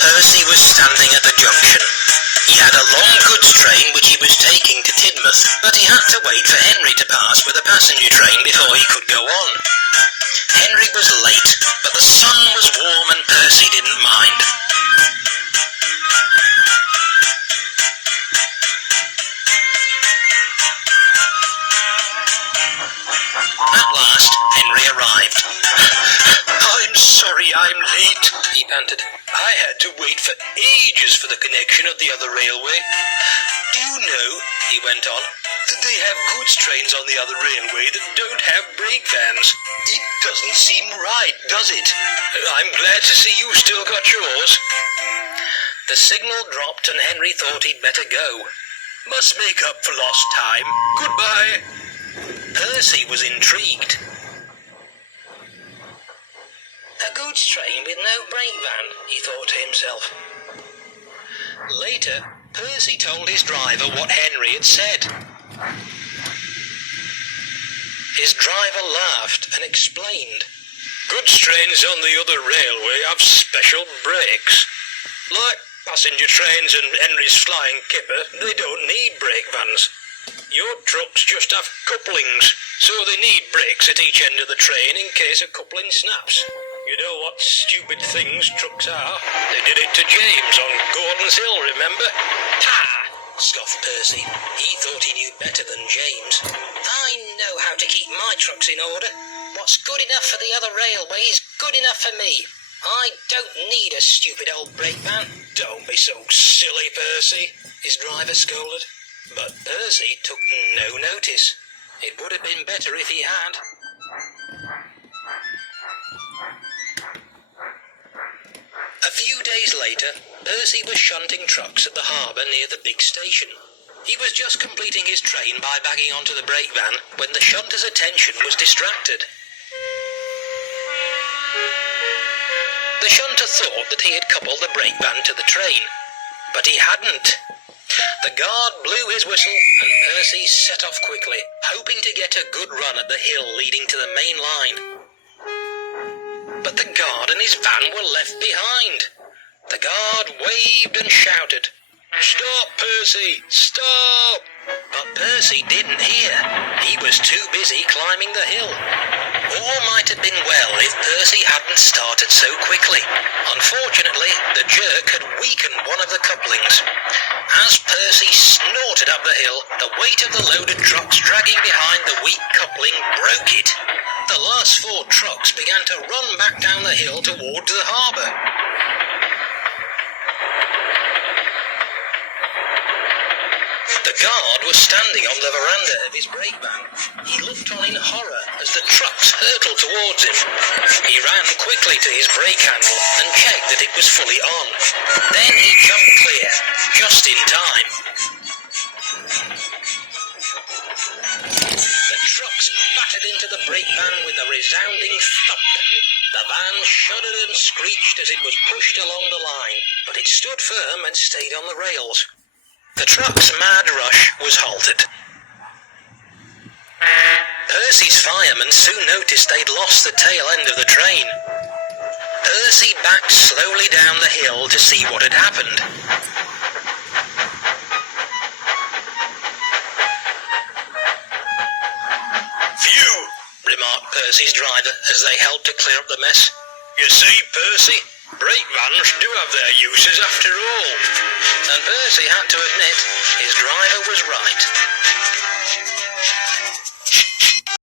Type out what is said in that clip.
Percy was standing at the junction. He had a long goods train which he was taking to Tidmouth, but he had to wait for Henry to pass with a passenger train before he could go on. Henry was late, but the sun was warm and Percy didn't mind. At last, Henry arrived. "I'm sorry I'm late," he panted. "I had to wait for ages for the connection of the other railway. Do you know," he went on, "that they have goods trains on the other railway that don't have brake vans? It doesn't seem right, does it? I'm glad to see you still got yours." The signal dropped and Henry thought he'd better go. "Must make up for lost time. Goodbye." Percy was intrigued. A goods train with no brake van, he thought to himself. Later, Percy told his driver what Henry had said. His driver laughed and explained. "Goods trains on the other railway have special brakes. Like passenger trains and Henry's flying kipper, they don't need brake vans. Your trucks just have couplings, so they need brakes at each end of the train in case a coupling snaps. You know what stupid things trucks are? They did it to James on Gordon's Hill, remember?" "Pah!" scoffed Percy. He thought he knew better than James. "I know how to keep my trucks in order. What's good enough for the other railway is good enough for me. I don't need a stupid old brake van." "Don't be so silly, Percy," his driver scolded. But Percy took no notice. It would have been better if he had. A few days later, Percy was shunting trucks at the harbour near the big station. He was just completing his train by bagging onto the brake van when the shunter's attention was distracted. The shunter thought that he had coupled the brake van to the train, but he hadn't. The guard blew his whistle and Percy set off quickly, hoping to get a good run at the hill leading to the main line. But the guard and his van were left behind. The guard waved and shouted, "Stop, Percy! Stop!" But Percy didn't hear. He was too busy climbing the hill. All might have been well if Percy hadn't started so quickly. Unfortunately, the jerk had weakened one of the couplings. As Percy snorted up the hill, the weight of the loaded trucks dragging behind the weak coupling broke it. The last 4 trucks began to run back down the hill towards the harbour. The guard was standing on the veranda of his brake van. He looked on in horror as the trucks hurtled towards him. He ran quickly to his brake handle and checked that it was fully on. Then he jumped clear, just in time. The trucks battered into the brake van with a resounding thump. The van shuddered and screeched as it was pushed along the line, but it stood firm and stayed on the rails. The truck's mad rush was halted. Percy's firemen soon noticed they'd lost the tail end of the train. Percy backed slowly down the hill to see what had happened. "Phew," remarked Percy's driver as they helped to clear up the mess. "You see, Percy, brake vans do have their uses after all." And Percy had to admit his driver was right.